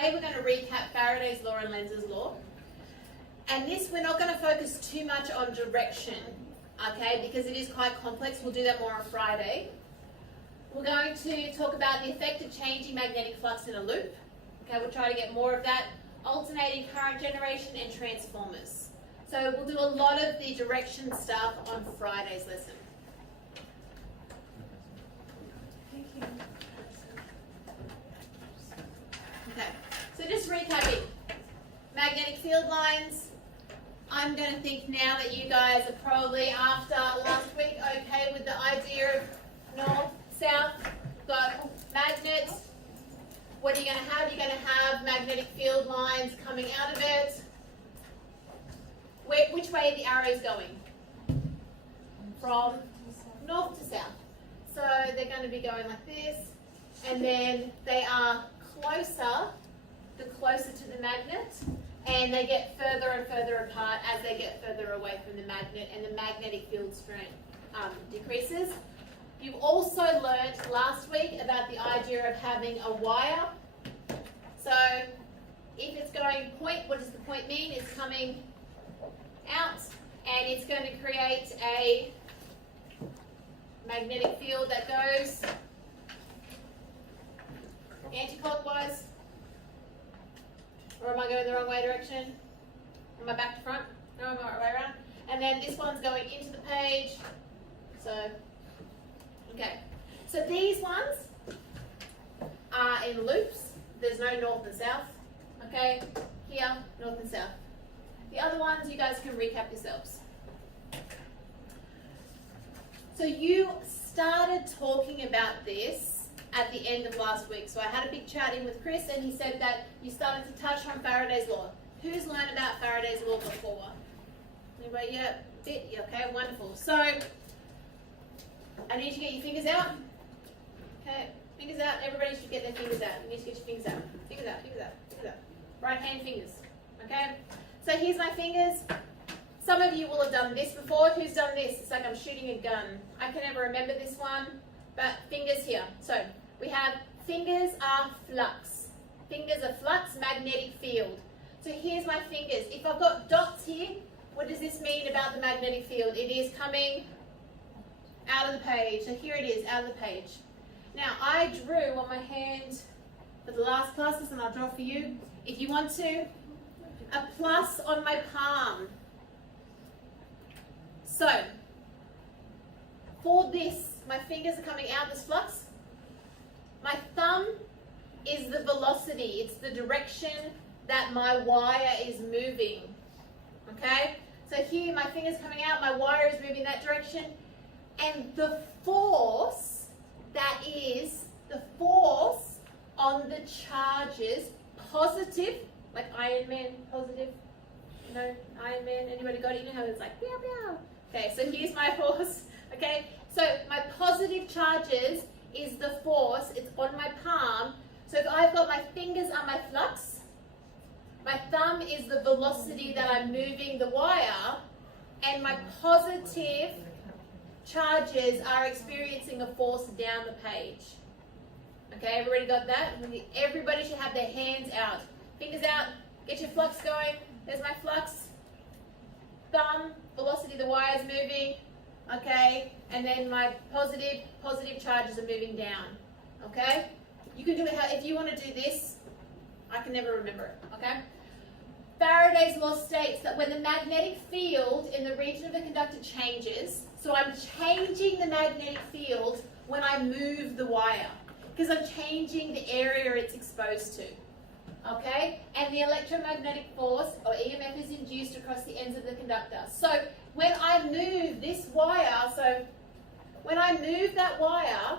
Today we're going to recap Faraday's law and Lenz's law. And this, we're not going to focus too much on direction, okay, because it is quite complex. We'll do that more on Friday. We're going to talk about the effect of changing magnetic flux in a loop. Okay, we'll try to get more of that. Alternating current generation and transformers. So we'll do a lot of the direction stuff on Friday's lesson. Thank you. Okay, so just recapping. Magnetic field lines. I'm going to think now that you guys are probably, after last week, okay with the idea of north, south. We've got magnets. What are you going to have? You're going to have magnetic field lines coming out of it. Which way are the arrows going? From north to south. So they're going to be going like this. And then they are closer, the closer to the magnet. And they get further and further apart as they get further away from the magnet, and the magnetic field strength decreases. You've also learnt last week about the idea of having a wire. So if it's going point, what does the point mean? It's coming out, and it's going to create a magnetic field that goes anti-clockwise. Or am I going the wrong way direction? Am I back to front? No, I'm the right way around. And then this one's going into the page. So, okay. So these ones are in loops. There's no north and south. Okay? Here, north and south. The other ones, you guys can recap yourselves. So you started talking about this at the end of last week. So I had a big chat in with Chris, and he said that you started to touch on Faraday's law. Who's learned about Faraday's law before? Anybody? Yeah, bit? Yeah, okay, wonderful. So I need you to get your fingers out. Okay, fingers out. Everybody should get their fingers out. You need to get your fingers out. Fingers out, fingers out, fingers out. Right hand fingers. Okay? So here's my fingers. Some of you will have done this before. Who's done this? It's like I'm shooting a gun. I can never remember this one, but fingers here. So we have fingers are flux. Fingers are flux, magnetic field. So here's my fingers. If I've got dots here, what does this mean about the magnetic field? It is coming out of the page. So here it is, out of the page. Now I drew on my hand for the last classes, and I'll draw for you. If you want to, a plus on my palm. So for this, my fingers are coming out this flux. My thumb is the velocity. It's the direction that my wire is moving. Okay? So here, my finger's coming out, my wire is moving that direction. And the force, that is the force on the charges, positive, like Iron Man, positive. You know, Iron Man, anybody got it? You know how it's like, meow, meow. Okay, so here's my force. Okay, so my positive charges is the force, it's on my palm. So if I've got my fingers are my flux, my thumb is the velocity that I'm moving the wire, and my positive charges are experiencing a force down the page. Okay, everybody got that? Everybody should have their hands out. Fingers out, get your flux going. There's my flux. Thumb, velocity the wire is moving. Okay, and then my positive charges are moving down. Okay, you can do it if you want to do this. I can never remember it. Okay, Faraday's law states that when the magnetic field in the region of the conductor changes, so I'm changing the magnetic field when I move the wire, because I'm changing the area it's exposed to. Okay, and the electromagnetic force, or EMF, is induced across the ends of the conductor. So when I move this wire, so when I move that wire,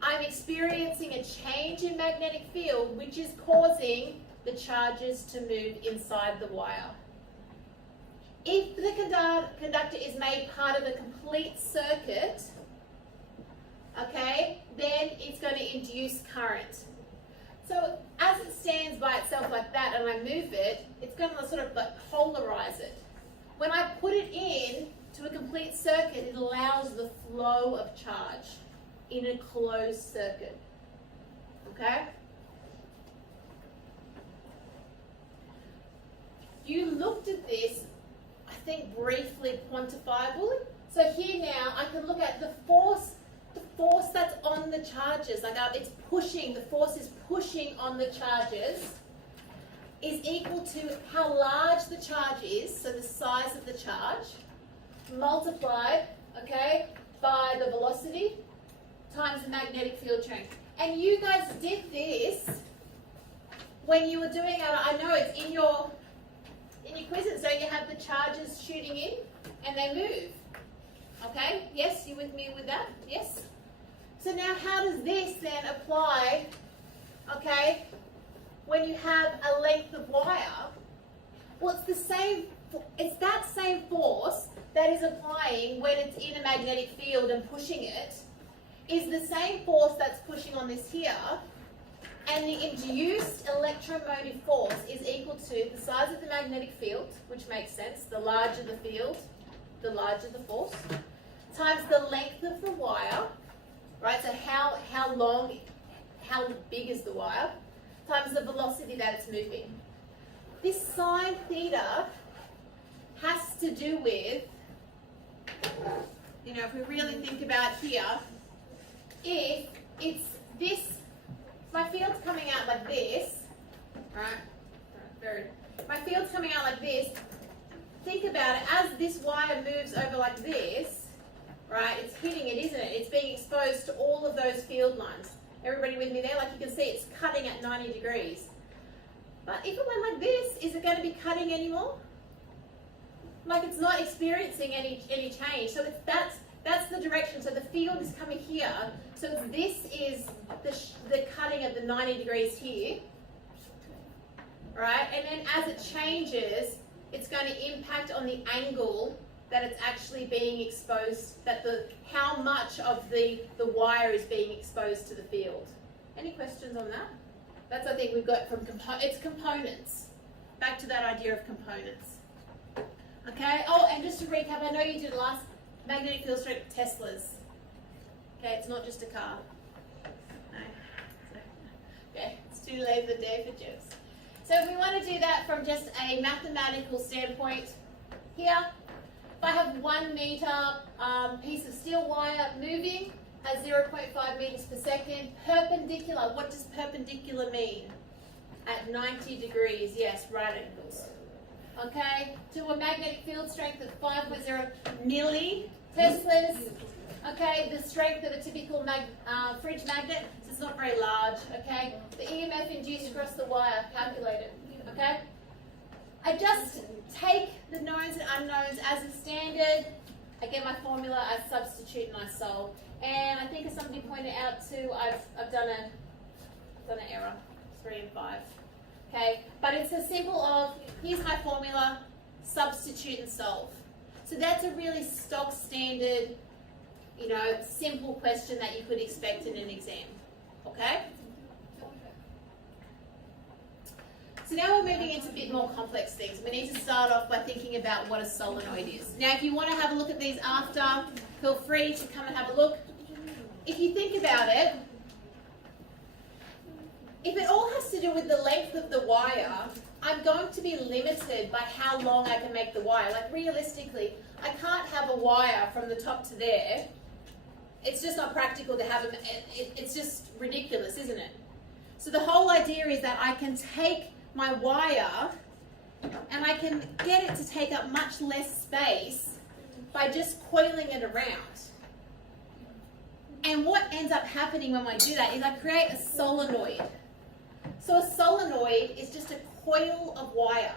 I'm experiencing a change in magnetic field, which is causing the charges to move inside the wire. If the conductor is made part of a complete circuit, okay, then it's going to induce current. So as it stands by itself like that and I move it, it's going to sort of like polarize it. When I put it in to a complete circuit, it allows the flow of charge in a closed circuit. Okay? looked at this, I think briefly quantifiably. So here now I can look at the force that's on the charges, like it's pushing, the force is pushing on the charges, is equal to how large the charge is, so the size of the charge, multiplied, okay, by the velocity times the magnetic field strength. And you guys did this when you were doing it. I know it's in your quizzes. Don't you have the charges shooting in and they move? Okay, yes, you with me with that? Yes? So now how does this then apply, okay, when you have a length of wire? Well, it's that same force that is applying when it's in a magnetic field and pushing it, is the same force that's pushing on this here, and the induced electromotive force is equal to the size of the magnetic field, which makes sense, the larger the field, the larger the force, times the length of the wire, right, so how big is the wire, times the velocity that it's moving. This sine theta has to do with, you know, if we really think about here, if it's this, my field's coming out like this, right, my field's coming out like this, think about it, as this wire moves over like this, right, it's hitting it, isn't it? It's being exposed to all of those field lines. Everybody with me there? Like you can see, it's cutting at 90 degrees. But if it went like this, is it going to be cutting anymore? Like it's not experiencing any change. So that's the direction. So the field is coming here. So this is the cutting of the 90 degrees here, right? And then as it changes, it's going to impact on the angle that it's actually being exposed, that how much of the wire is being exposed to the field. Any questions on that? That's, I think, we've got from it's components. Back to that idea of components. Okay, oh, and just to recap, I know you did last magnetic field strength Teslas. Okay, it's not just a car. No. Okay, it's too late in the day for jokes. So if we want to do that from just a mathematical standpoint, here, if I have 1 meter piece of steel wire moving at 0.5 meters per second, perpendicular, what does perpendicular mean? At 90 degrees, yes, right angles. Okay, to a magnetic field strength of 5.0 milliteslas. Okay, the strength of a typical fridge magnet, so it's not very large. Okay, the EMF induced across the wire, calculate it. Okay, I just take the knowns and unknowns as a standard. I get my formula, I substitute, and I solve. And I think as somebody pointed out too, I've done an error, 3 and 5. Okay, but it's as simple of, here's my formula, substitute and solve. So that's a really stock standard, you know, simple question that you could expect in an exam. Okay? So now we're moving into a bit more complex things. We need to start off by thinking about what a solenoid is. Now if you want to have a look at these after, feel free to come and have a look. If you think about it, if it all has to do with the length of the wire, I'm going to be limited by how long I can make the wire. Like realistically, I can't have a wire from the top to there. It's just not practical to have them. It's just ridiculous, isn't it? So the whole idea is that I can take my wire and I can get it to take up much less space by just coiling it around. And what ends up happening when I do that is I create a solenoid. So a solenoid is just a coil of wire,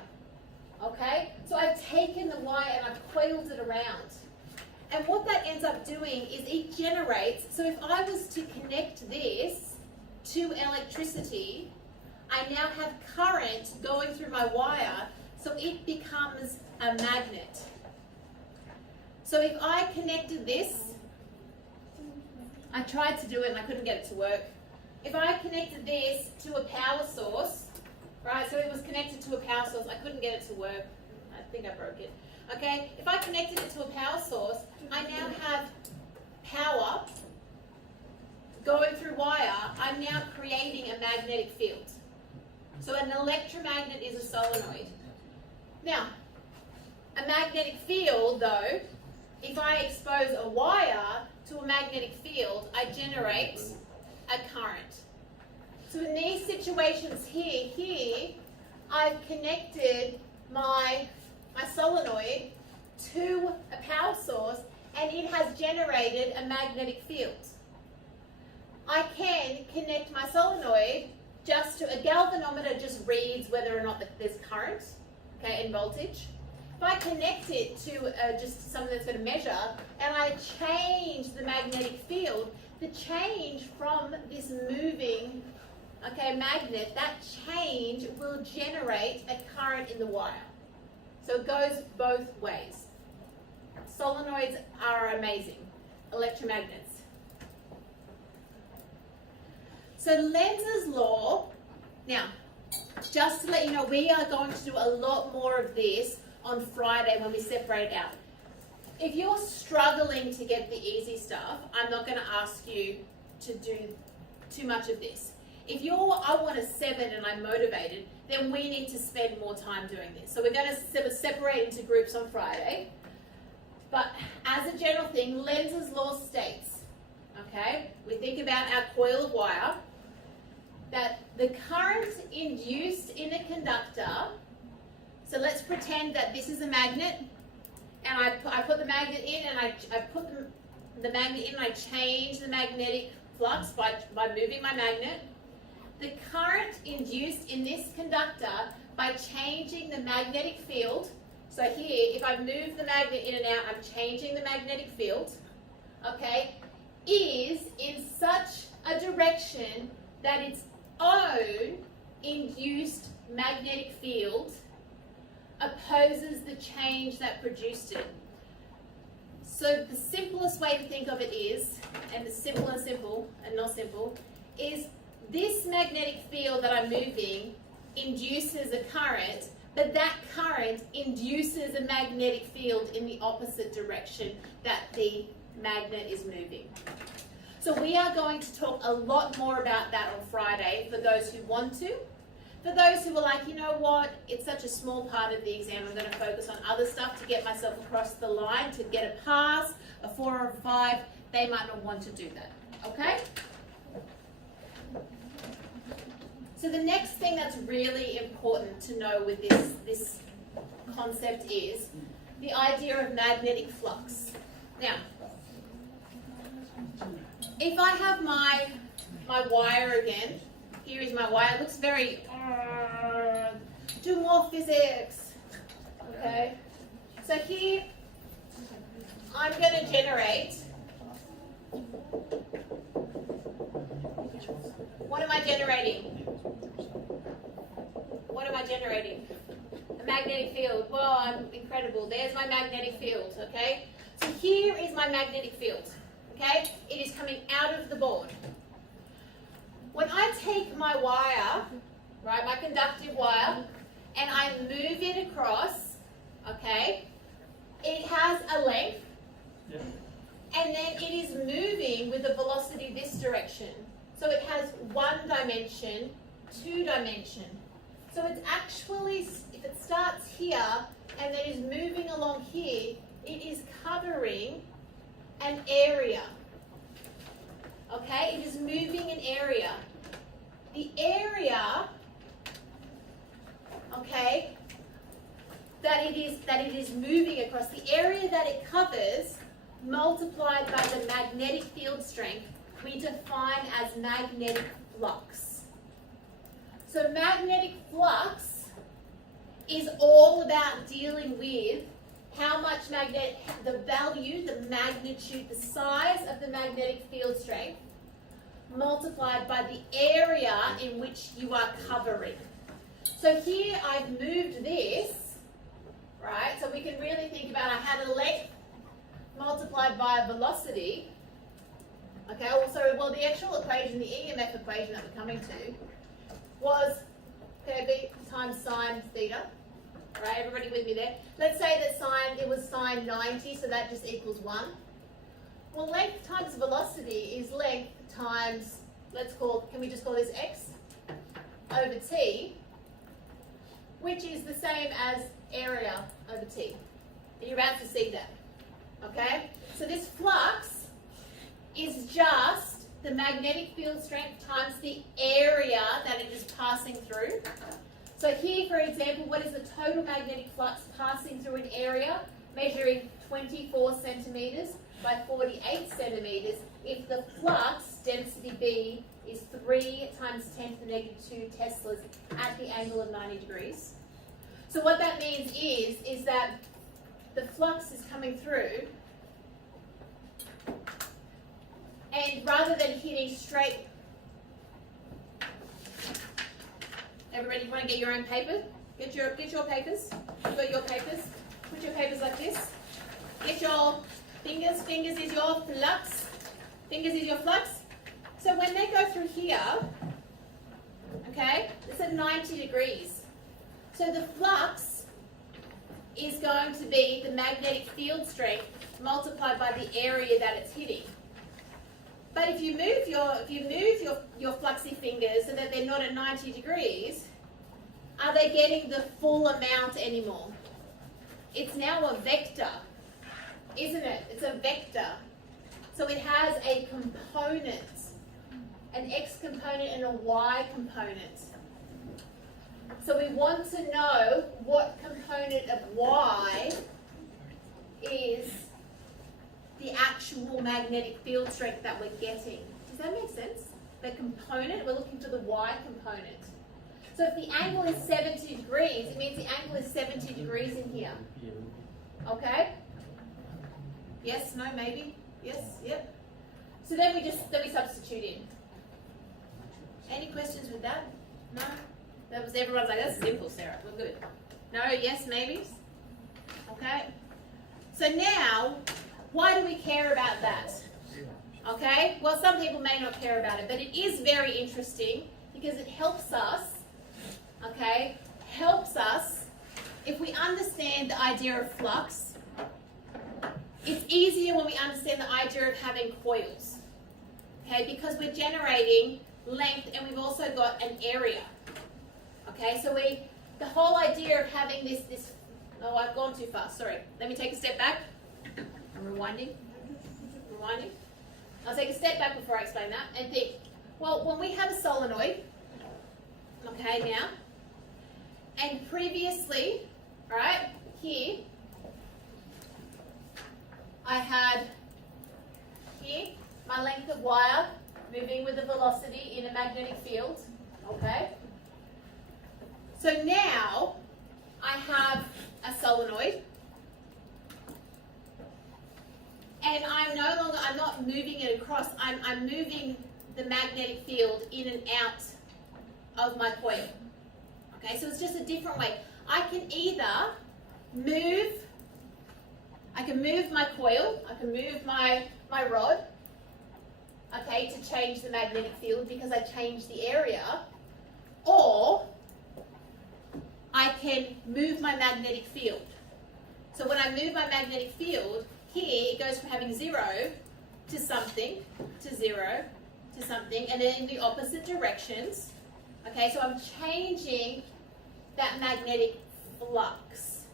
okay? So I've taken the wire and I've coiled it around. And what that ends up doing is it generates, so if I was to connect this to electricity, I now have current going through my wire, so it becomes a magnet. So if I connected this, I tried to do it and I couldn't get it to work. If I connected this to a power source, right, so it was connected to a power source, I couldn't get it to work. I think I broke it. Okay, if I connected it to a power source, I now have power going through wire. I'm now creating a magnetic field. So an electromagnet is a solenoid. Now, A magnetic field, though, if I expose a wire to a magnetic field, I generate a current. So in these situations here, I've connected my solenoid to a power source, and it has generated a magnetic field. I can connect my solenoid just to a galvanometer, just reads whether or not there's current, okay, and voltage. If I connect it to just something that's going to measure, and I change the magnetic field, the change from this moving, okay, magnet, that change will generate a current in the wire. So it goes both ways. Solenoids are amazing, electromagnets. So Lenz's law, now, just to let you know, we are going to do a lot more of this on Friday when we separate out. If you're struggling to get the easy stuff, I'm not going to ask you to do too much of this. If I want a 7 and I'm motivated, then we need to spend more time doing this. So we're going to separate into groups on Friday. But as a general thing, Lenz's law states, okay, we think about our coil of wire, that the current induced in a conductor, so let's pretend that this is a magnet, and I put the magnet in, and I put the magnet in, and I change the magnetic flux by moving my magnet. The current induced in this conductor by changing the magnetic field, so here, if I move the magnet in and out, I'm changing the magnetic field, okay, is in such a direction that its own induced magnetic field opposes the change that produced it. So the simplest way to think of it is, and the simple and not simple, is this magnetic field that I'm moving induces a current, but that current induces a magnetic field in the opposite direction that the magnet is moving. So we are going to talk a lot more about that on Friday for those who want to. For those who are like, you know what, it's such a small part of the exam, I'm going to focus on other stuff to get myself across the line, to get a pass, a 4 or a 5, they might not want to do that, okay? So the next thing that's really important to know with this concept is the idea of magnetic flux. Now, if I have my wire again, here is my wire. It looks very, do more physics, okay? So here, I'm going to generate, what am I generating? What am I generating? A magnetic field. Well, I'm incredible. There's my magnetic field, okay? So here is my magnetic field, okay? It is coming out of the board. When I take my wire, right, my conductive wire, and I move it across, okay, it has a length, and then it is moving with a velocity this direction. So it has 1 dimension, 2 dimension. So it's actually, if it starts here and then is moving along here, it is covering an area. Okay, it is moving an area. The area, okay, that it is moving across, the area that it covers multiplied by the magnetic field strength, we define as magnetic flux. So magnetic flux is all about dealing with how much the value, the magnitude, the size of the magnetic field strength multiplied by the area in which you are covering. So here I've moved this, right? So we can really think about, I had a length multiplied by a velocity. Okay, well the actual equation, the EMF equation that we're coming to, was V times sine theta. Right, everybody with me there? Let's say that it was sine 90, so that just equals 1. Well, length times velocity is length times, can we just call this x over t, which is the same as area over t. And you're about to see that. Okay? So this flux is just the magnetic field strength times the area that it is passing through. So here, for example, what is the total magnetic flux passing through an area measuring 24 centimeters by 48 centimeters if the flux density B is 3 times 10 to the negative 2 Teslas at the angle of 90 degrees. So what that means is that the flux is coming through, and rather than hitting straight, everybody, you want to get your own paper? Get your papers. You've got your papers. Put your papers like this. Get your fingers. Fingers is your flux. Fingers is your flux. So when they go through here, okay, it's at 90 degrees. So the flux is going to be the magnetic field strength multiplied by the area that it's hitting. But if you move your fluxy fingers so that they're not at 90 degrees, are they getting the full amount anymore? It's now a vector, isn't it? It's a vector. So it has a component, an x component and a y component. So we want to know what component of y is the actual magnetic field strength that we're getting. Does that make sense? The component, we're looking for the y component. So if the angle is 70 degrees, it means the angle is 70 degrees in here. Okay? Yes, no, maybe? Yes, yep. So then we substitute in. Any questions with that? No? That was, everyone's like, that's simple, Sarah. We're good. No, yes, maybe? Okay. So now, why do we care about that? Okay? Well, some people may not care about it, but it is very interesting because it helps us, okay? Helps us, if we understand the idea of flux, it's easier when we understand the idea of having coils, okay? Because we're generating length and we've also got an area, okay? So the whole idea of having this, oh, I've gone too far, sorry. Let me take a step back. I'm rewinding. I'll take a step back before I explain that and think, well, when we have a solenoid, okay, now, and previously, all right, here, I had here my length of wire moving with the velocity in a magnetic field, okay? So now I have a solenoid, and I'm not moving it across, I'm moving the magnetic field in and out of my coil. Okay, so it's just a different way. I can either move my coil, I can move my rod, okay, to change the magnetic field because I changed the area, or I can move my magnetic field. So when I move my magnetic field, here it goes from having 0 to something, to 0 to something, and then in the opposite directions. Okay, so I'm changing that magnetic flux.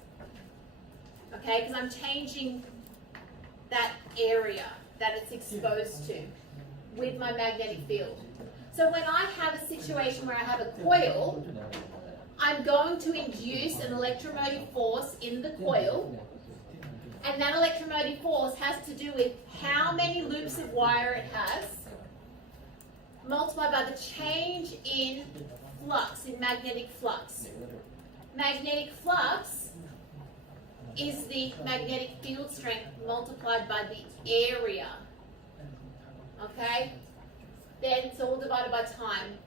Okay, because I'm changing that area that it's exposed to with my magnetic field. So when I have a situation where I have a coil, I'm going to induce an electromotive force in the coil, and that electromotive force has to do with how many loops of wire it has, multiplied by the change in flux, in magnetic flux. Magnetic flux is the magnetic field strength multiplied by the area. Okay? Then it's all divided by time.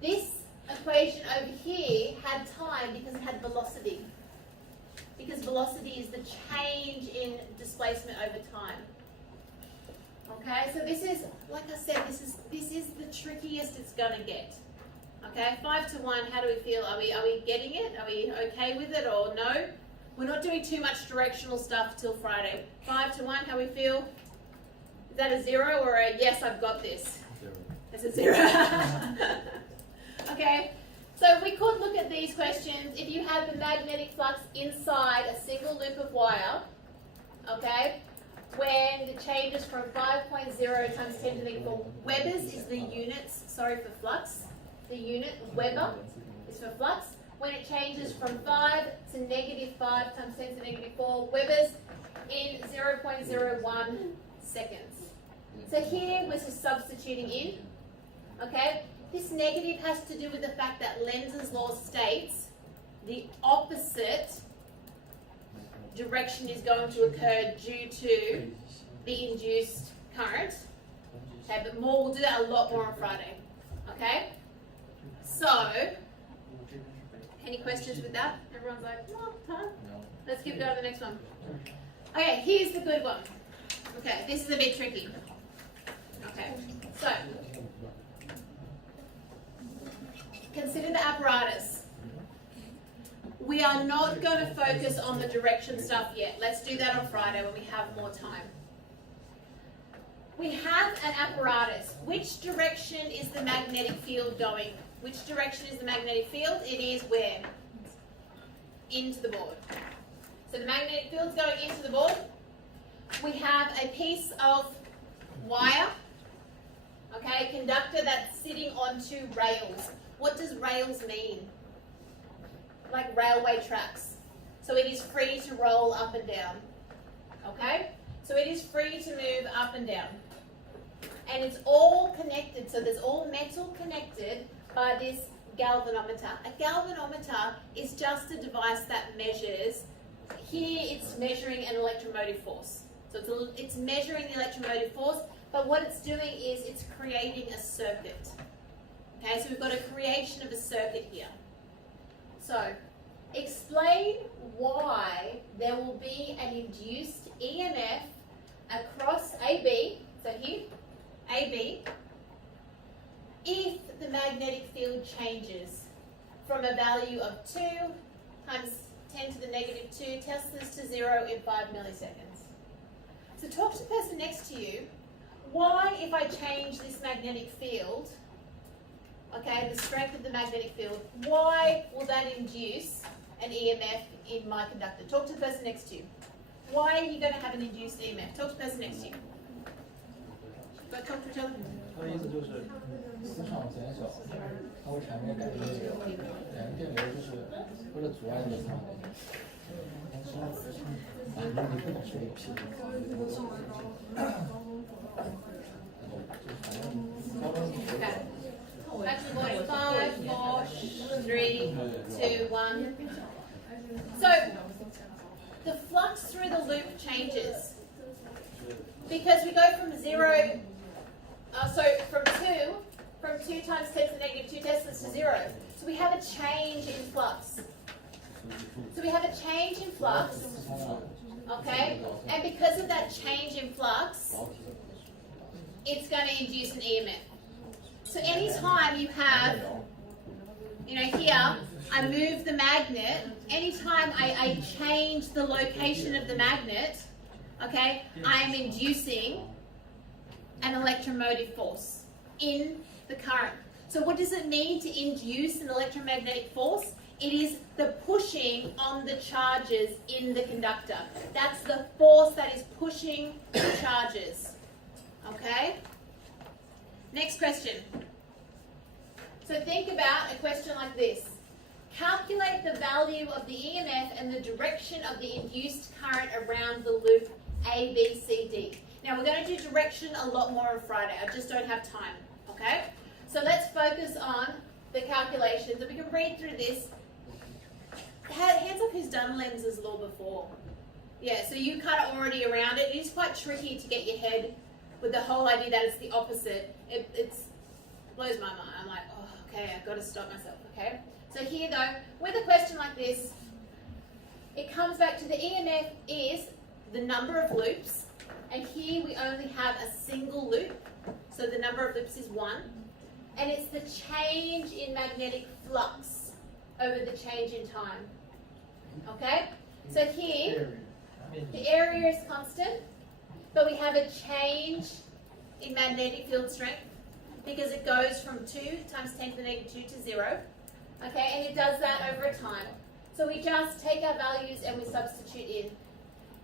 This equation over here had time because it had velocity. Because velocity is the change in displacement over time. Okay, so this is, like I said, this is the trickiest it's gonna get. Okay, 5 to 1, how do we feel? Are we getting it? Are we okay with it or no? We're not doing too much directional stuff till Friday. 5 to 1, how we feel? Is that a 0 or a yes, I've got this? 0. It's a 0. Okay, so we could look at these these questions, if you have the magnetic flux inside a single loop of wire, okay, when it changes from 5.0 times 10 to the negative 4, Webers is the units, sorry, for flux. The unit, Weber, is for flux. When it changes from 5 to negative 5 times 10 to negative 4, Webers in 0.01 seconds. So here we're just substituting in, okay? This negative has to do with the fact that Lenz's law states the opposite direction is going to occur due to the induced current. Okay, but more, we'll do that a lot more on Friday. Okay? So, any questions with that? Everyone's like, no, time? Let's keep going to the next one. Okay, here's the good one. Okay, this is a bit tricky. Okay, so, consider the apparatus. We are not going to focus on the direction stuff yet. Let's do that on Friday when we have more time. We have an apparatus. Which direction is the magnetic field going? Which direction is the magnetic field? It is where? Into the board. So the magnetic field is going into the board. We have a piece of wire, okay, a conductor that's sitting on two rails. What does rails mean? Like railway tracks. So it is free to roll up and down. Okay? So it is free to move up and down. And it's all connected, so there's all metal connected by this galvanometer. A galvanometer is just a device that measures, here it's measuring an electromotive force. So it's measuring the electromotive force, but what it's doing is it's creating a circuit. Okay, so we've got a creation of a circuit here. So, explain why there will be an induced EMF across AB, so here, AB, if the magnetic field changes from a value of 2 times 10 to the negative 2 Teslas to 0 in 5 milliseconds. So talk to the person next to you. Why, if I change this magnetic field, okay, the strength of the magnetic field, why will that induce an EMF in my conductor? Talk to the person next to you. Why are you going to have an induced EMF? Talk to the person next to you. But talk to each other. 它的意思就是磁场减小，它会产生感应，电流就是为了阻碍你它。反正你不懂是有屁。Back to the board in 5, 4, 3, 2, 1. So, the flux through the loop changes because we go from 0, from 2 times 10 to the negative 2 Teslas to 0. So we have a change in flux. So we have a change in flux, okay? And because of that change in flux, it's going to induce an EMF. So anytime you have, here, I move the magnet, anytime I change the location of the magnet, okay, I am inducing an electromotive force in the current. So what does it mean to induce an electromagnetic force? It is the pushing on the charges in the conductor. That's the force that is pushing the charges. Okay? Next question. So think about a question like this. Calculate the value of the EMF and the direction of the induced current around the loop A, B, C, D. Now we're going to do direction a lot more on Friday. I just don't have time. Okay? So let's focus on the calculations. And we can read through this. Hands up who's done Lenz's law before. Yeah, so you kind of already around it. It is quite tricky to get your head with the whole idea that it's the opposite. It blows my mind. I'm like, oh, okay, I've got to stop myself, okay? So here though, with a question like this, it comes back to the EMF is the number of loops, and here we only have a single loop, so the number of loops is 1, and it's the change in magnetic flux over the change in time, okay? So here, the area is constant, but we have a change in magnetic field strength because it goes from 2 times 10 to the negative 2 to 0. Okay, and it does that over time. So we just take our values and we substitute in.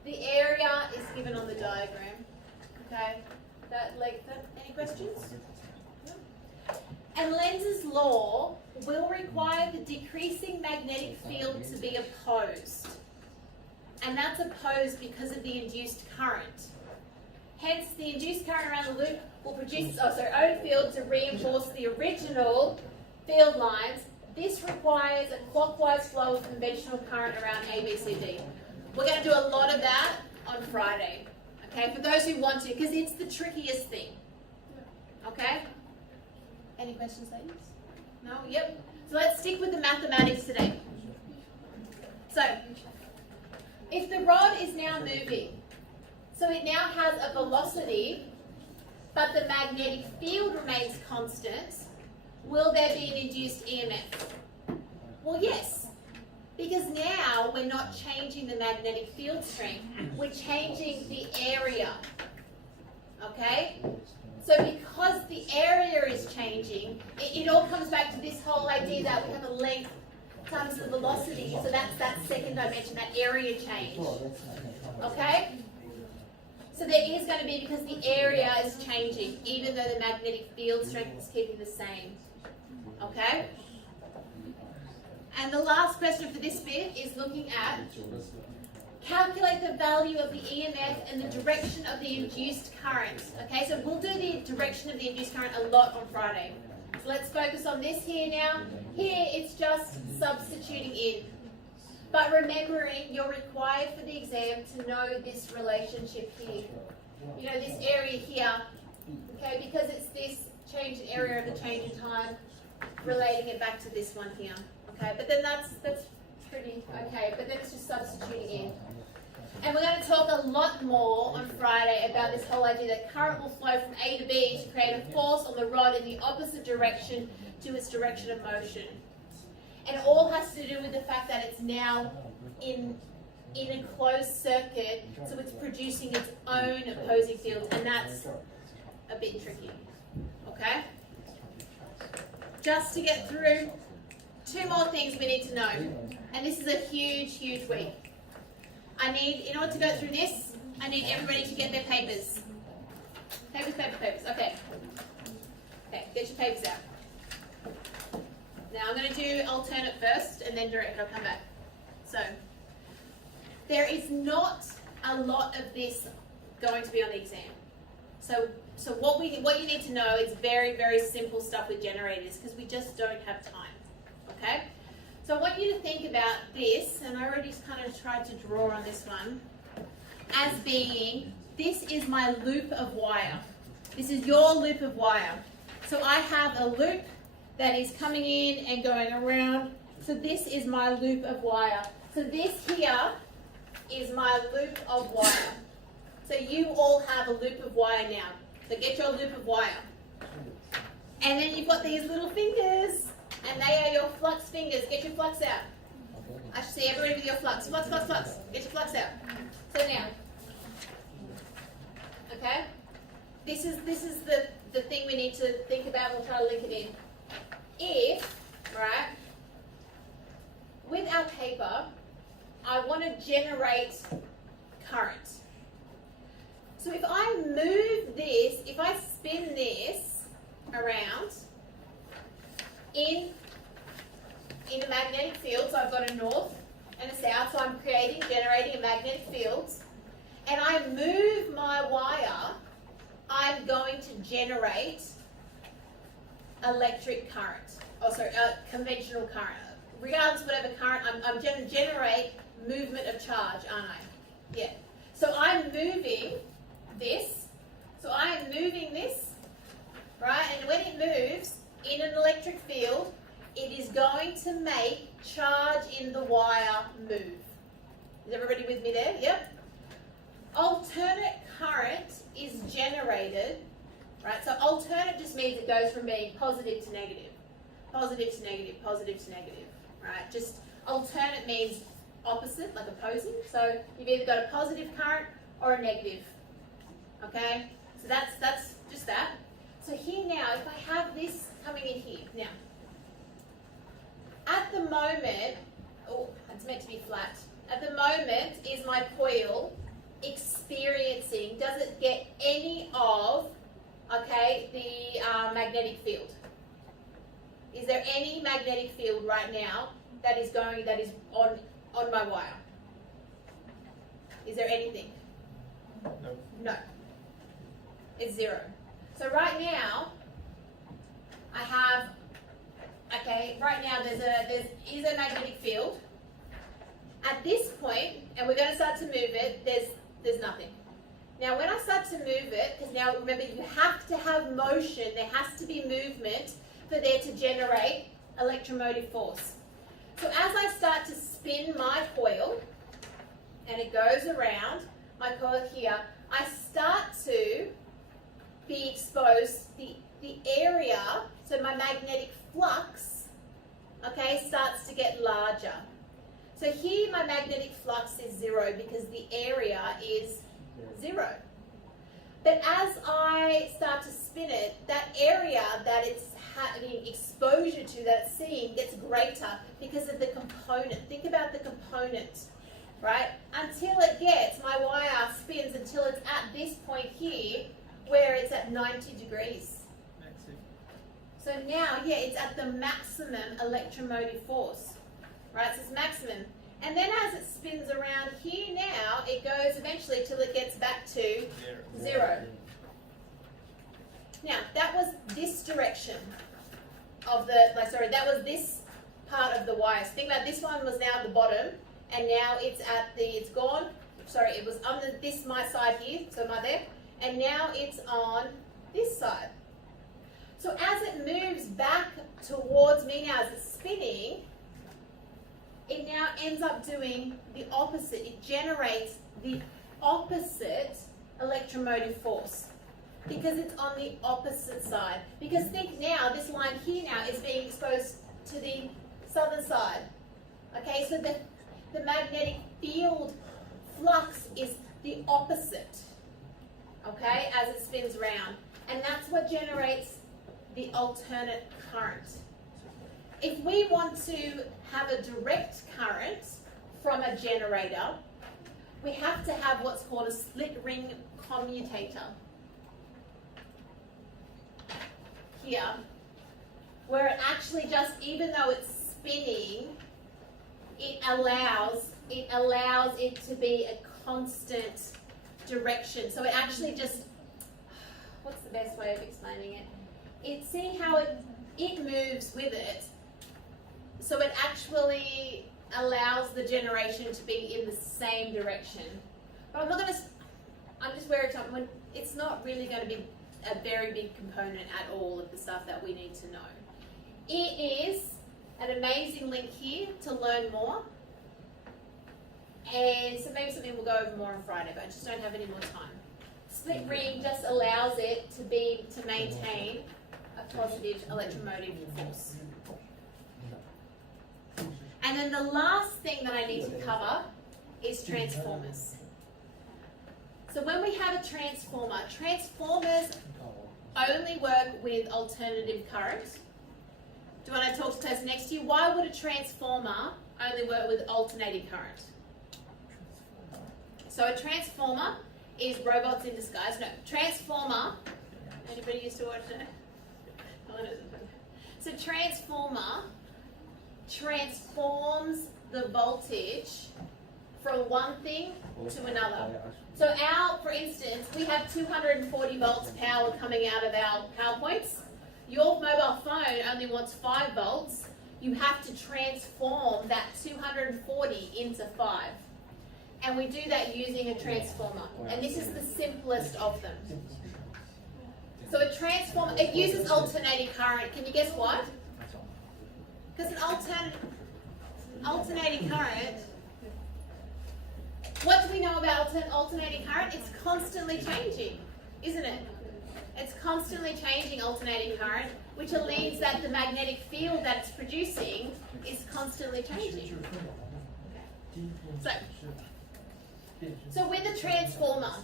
The area is given on the diagram. Okay, that length. Any questions? No? And Lenz's law will require the decreasing magnetic field to be opposed. And that's opposed because of the induced current. Hence, the induced current around the loop will produce its own field to reinforce the original field lines. This requires a clockwise flow of conventional current around A, B, C, D. We're going to do a lot of that on Friday, okay, for those who want to, because it's the trickiest thing, okay? Any questions, ladies? No? Yep. So let's stick with the mathematics today. So, if the rod is now moving, so it now has a velocity, but the magnetic field remains constant, will there be an induced EMF? Well, yes, because now we're not changing the magnetic field strength, we're changing the area, okay? So because the area is changing, it all comes back to this whole idea that we have a length times the velocity, so that's that second dimension, that area change, okay? So there is going to be, because the area is changing, even though the magnetic field strength is keeping the same. Okay? And the last question for this bit is looking at calculate the value of the EMF and the direction of the induced current. Okay, so we'll do the direction of the induced current a lot on Friday. So let's focus on this here now. Here it's just substituting in. But remembering, you're required for the exam to know this relationship here. You know, this area here, okay, because it's this change in area of the change in time, relating it back to this one here. Okay, but then that's pretty okay, but then it's just substituting in. And we're going to talk a lot more on Friday about this whole idea that current will flow from A to B to create a force on the rod in the opposite direction to its direction of motion. And it all has to do with the fact that it's now in a closed circuit, so it's producing its own opposing field, and that's a bit tricky. Okay? Just to get through, two more things we need to know. And this is a huge, huge week. In order to go through this, I need everybody to get their papers. Papers. Okay. Okay, get your papers out. Now I'm going to do alternate first and then direct. I'll come back. So, there is not a lot of this going to be on the exam. So what you need to know is very, very simple stuff with generators, because we just don't have time. Okay? So I want you to think about this, and I already kind of tried to draw on this one, as being, this is my loop of wire. This is your loop of wire. So I have a loop that is coming in and going around. So this is my loop of wire. So this here is my loop of wire. So you all have a loop of wire now. So get your loop of wire. And then you've got these little fingers, and they are your flux fingers. Get your flux out. I should see everybody with your flux. Flux. Get your flux out. So now, okay? This is the thing we need to think about. We'll try to link it in. If, right, with our paper, I want to generate current. So if I move this, if I spin this around in a magnetic field, so I've got a north and a south, so I'm generating a magnetic field, and I move my wire, I'm going to generate electric current, conventional current. Regardless of whatever current, I'm going to generate movement of charge, aren't I? Yeah. So I'm moving this. So I am moving this, right? And when it moves in an electric field, it is going to make charge in the wire move. Is everybody with me there? Yep. Alternate current is generated, right? So alternate just means it goes from being positive to negative, positive to negative, positive to negative, right? Just alternate means opposite, like opposing. So you've either got a positive current or a negative. Okay? So that's just that. So here now, if I have this coming in here, now, at the moment, oh, it's meant to be flat. At the moment, is my coil experiencing, does it get any of, okay, the magnetic field? Is there any magnetic field right now that is on my wire? Is there anything? No. No. It's zero. So right now, I have, okay, right now there is a magnetic field. At this point, and we're going to start to move it, there's nothing. Now when I start to move it, because now remember you have to have motion, there has to be movement for there to generate electromotive force. So as I start to spin my coil, and it goes around, my coil here, I start to be exposed, the area, so my magnetic flux, okay, starts to get larger. So here my magnetic flux is zero because the area is zero. But as I start to spin it, that area that it's having exposure to, that it's seeing, gets greater because of the component. Think about the component, right? Until it gets, my wire spins until it's at this point here where it's at 90 degrees. So now, yeah, it's at the maximum electromotive force, right? So it's maximum. And then as it spins around here now, it goes eventually till it gets back to zero. Now, that was this direction of the, that was this part of the wire. So think about this one was now at the bottom, and now it's it's gone. Sorry, it was on my side here, so am I there? And now it's on this side. So as it moves back towards me now, as it's spinning, it now ends up doing the opposite. It generates the opposite electromotive force because it's on the opposite side. Because think now, this line here now is being exposed to the southern side. Okay, so the magnetic field flux is the opposite, okay, as it spins around. And that's what generates the alternate current. If we want to have a direct current from a generator, we have to have what's called a split ring commutator here, where it actually just, even though it's spinning, it allows it to be a constant direction. So it actually just, what's the best way of explaining it? See how it moves with it, so it actually allows the generation to be in the same direction. But I'm just wary of when it's not really going to be a very big component at all of the stuff that we need to know. It is an amazing link here to learn more, and so maybe something we'll go over more on Friday, but I just don't have any more time. Split ring just allows it to maintain a positive electromotive force. And then the last thing that I need to cover is transformers. So when we have a transformer, transformers only work with alternative current. Do you want to talk to the person next to you? Why would a transformer only work with alternating current? So a transformer is robots in disguise. No, transformer, anybody used to watch that? So transformer transforms the voltage from one thing to another. So for instance, we have 240 volts power coming out of our power points. Your mobile phone only wants 5 volts. You have to transform that 240 into 5. And we do that using a transformer. And this is the simplest of them. So a transformer, it uses alternating current. Can you guess what? Because an alternating current, what do we know about alternating current? It's constantly changing, isn't it? It's constantly changing alternating current, which means that the magnetic field that it's producing is constantly changing. So with a transformer,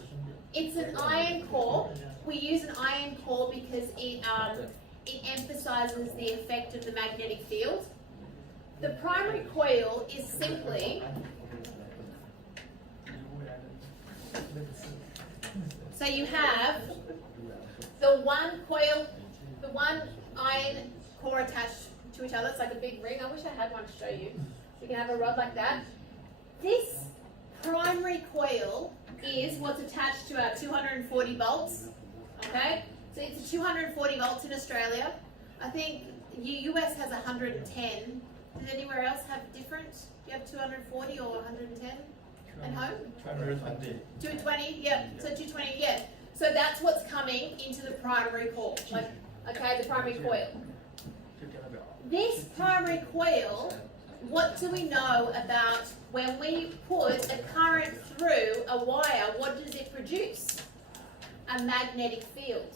it's an iron core. We use an iron core because it emphasizes the effect of the magnetic field. The primary coil is simply, so you have the one coil, the one iron core attached to each other. It's like a big ring. I wish I had one to show you. You can have a rod like that. This primary coil is what's attached to our 240 volts. Okay, so it's a 240 volts in Australia. I think US has 110. Does anywhere else have different? Do you have 240 or 110 at home? 220. 220, yeah. So 220, yeah. So that's what's coming into the primary coil. Like, okay, the primary coil. This primary coil, what do we know about when we put a current through a wire? What does it produce? A magnetic field.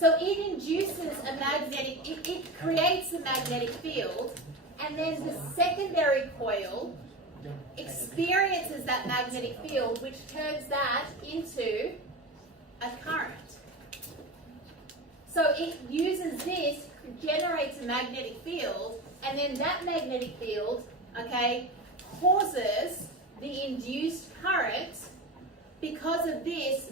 So it induces a magnetic, it creates a magnetic field, and then the secondary coil experiences that magnetic field, which turns that into a current. So it uses this, generates a magnetic field, and then that magnetic field, okay, causes the induced current because of this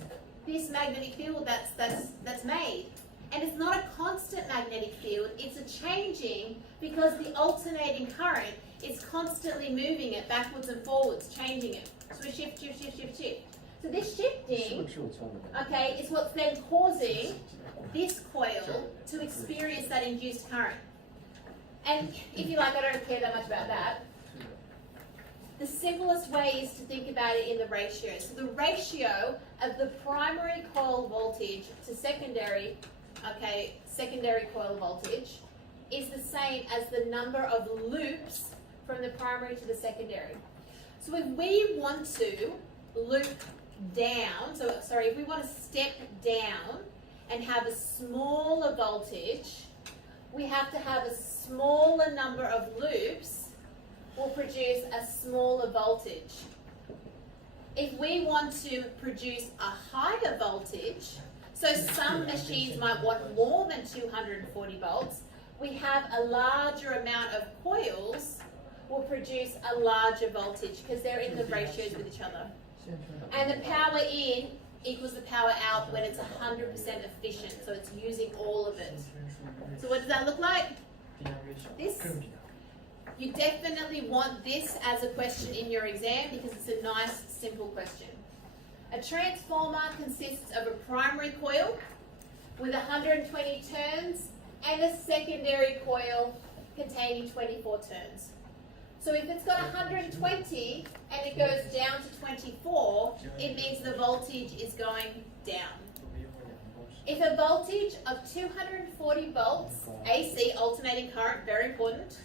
magnetic field that's made. And it's not a constant magnetic field, it's a changing, because the alternating current is constantly moving it backwards and forwards, changing it. So we shift, shift, shift, shift, shift. So this shifting, okay, is what's then causing this coil to experience that induced current. And if you like, I don't care that much about that. The simplest way is to think about it in the ratio. So the ratio of the primary coil voltage to secondary, okay, secondary coil voltage is the same as the number of loops from the primary to the secondary. So if we want to loop down, if we want to step down and have a smaller voltage, we have to have a smaller number of loops will produce a smaller voltage. If we want to produce a higher voltage, so some machines might want more than 240 volts, we have a larger amount of coils will produce a larger voltage because they're in the ratios with each other. And the power in equals the power out when it's 100% efficient, so it's using all of it. So what does that look like? This. You definitely want this as a question in your exam because it's a nice, simple question. A transformer consists of a primary coil with 120 turns and a secondary coil containing 24 turns. So if it's got 120 and it goes down to 24, it means the voltage is going down. If a voltage of 240 volts, AC, alternating current, very important,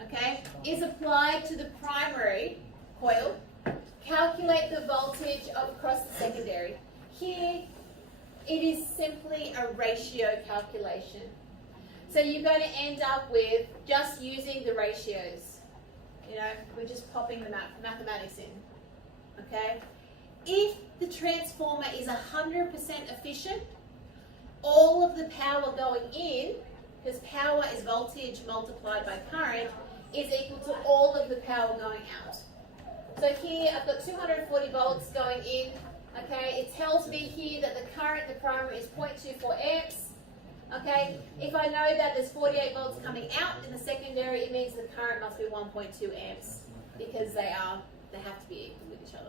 okay, is applied to the primary coil, calculate the voltage across the secondary. Here, it is simply a ratio calculation. So you're going to end up with just using the ratios. You know, we're just popping the mathematics in, okay? If the transformer is 100% efficient, all of the power going in, because power is voltage multiplied by current, is equal to all of the power going out. So here I've got 240 volts going in, okay? It tells me here that the current, the primary, is 0.24 amps, okay? If I know that there's 48 volts coming out in the secondary, it means the current must be 1.2 amps because they have to be equal with each other.